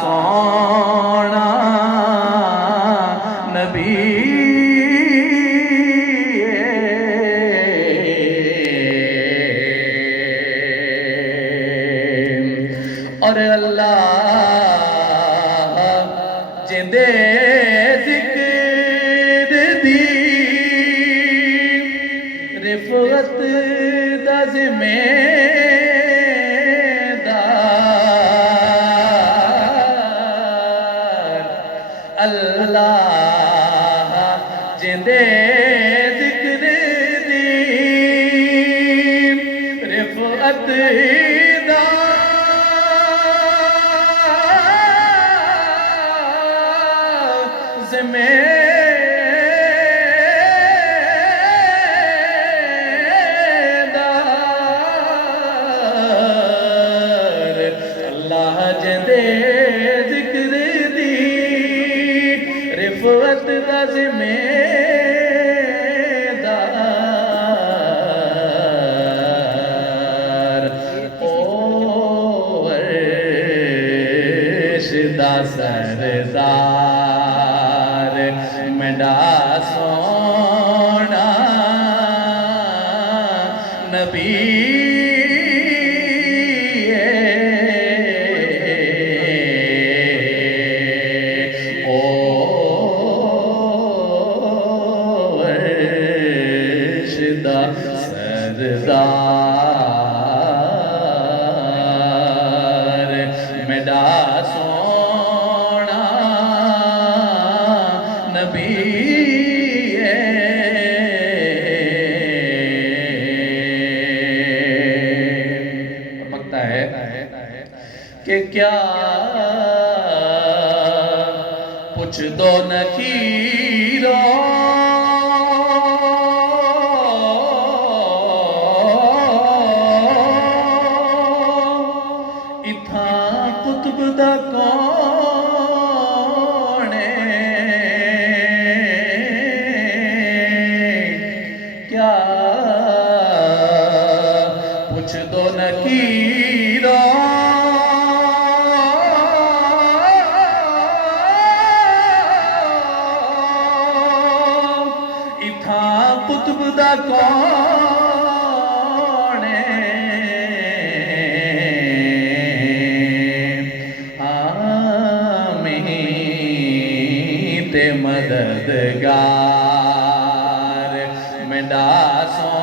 سونا نبی اور اللہ جندے ذکر دی رفعت دا اللہ جندے ذکر دی رفعت دا ذمہ دار اللہ جندے ذکر دی رفعت دا ذمہ دار او عرش دا سردار میڈا سونا نبی سردار میڈا سونا نبی مکتا ہے کہ کیا پوچھ دو نکیروں قطب دا کون کیا پوچھ دو نکیروں اتھاں قطب دا کون مددگار میڈا سونا